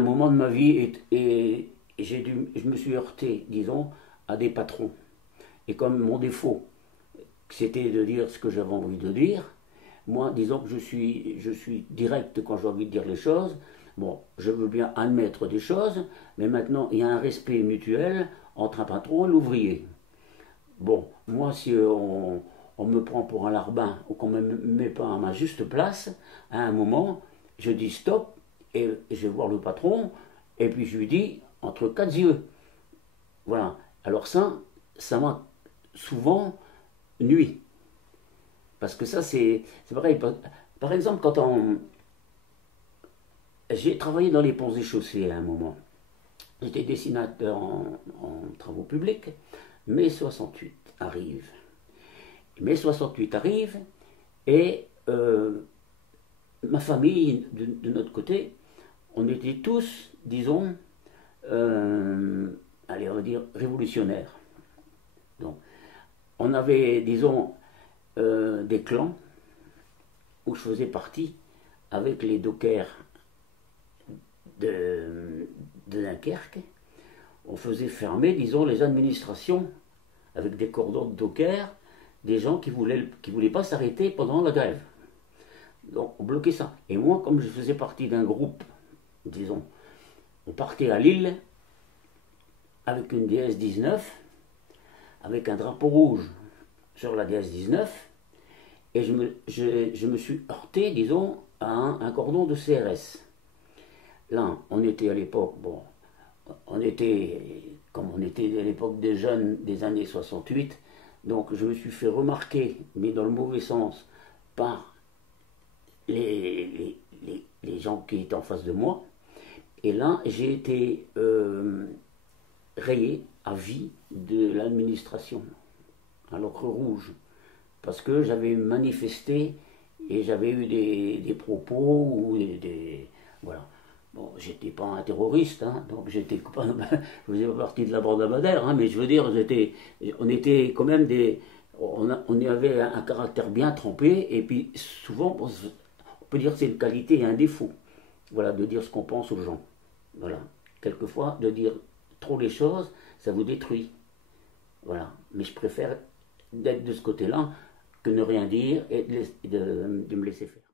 un moment de ma vie et je me suis heurté, disons, à des patrons. Et comme mon défaut, c'était de dire ce que j'avais envie de dire, moi, disons que je suis direct quand j'ai envie de dire les choses. Bon, je veux bien admettre des choses, mais maintenant, il y a un respect mutuel entre un patron et l'ouvrier. Bon, moi, si on me prend pour un larbin ou qu'on ne me met pas à ma juste place, à un moment, je dis stop et je vais voir le patron et puis je lui dis entre quatre yeux. Voilà. Alors ça m'a souvent nuit. Parce que ça, c'est pareil. Par exemple, j'ai travaillé dans les ponts et chaussées à un moment. J'étais dessinateur en travaux publics. Mai 68 arrive. Mai 68 arrive et ma famille, de notre côté, on était tous, disons, allez, on va dire, révolutionnaires. Donc, on avait, disons, des clans où je faisais partie avec les dockers de Dunkerque. On faisait fermer, disons, les administrations avec des cordons de dockers, des gens qui voulaient pas s'arrêter pendant la grève. Donc on bloquait ça. Et moi, comme je faisais partie d'un groupe, disons, on partait à Lille avec une DS-19, avec un drapeau rouge sur la DS-19, et je me suis heurté, disons, à un cordon de CRS. Là, on était à l'époque, bon, on était, comme on était à l'époque des jeunes des années 68, donc je me suis fait remarquer, mais dans le mauvais sens, par les gens qui étaient en face de moi. Et là, j'ai été rayé à vie de l'administration, à l'encre rouge, parce que j'avais manifesté et j'avais eu des propos ou voilà. Bon, j'étais pas un terroriste, hein, donc j'étais pas, je faisais partie de la bande Amadère, hein, mais je veux dire, on était quand même on avait un caractère bien trempé, et puis souvent, on peut dire que c'est une qualité et un défaut, voilà, de dire ce qu'on pense aux gens, voilà. Quelquefois, de dire trop les choses, ça vous détruit, voilà. Mais je préfère d'être de ce côté-là que ne rien dire et de me laisser faire.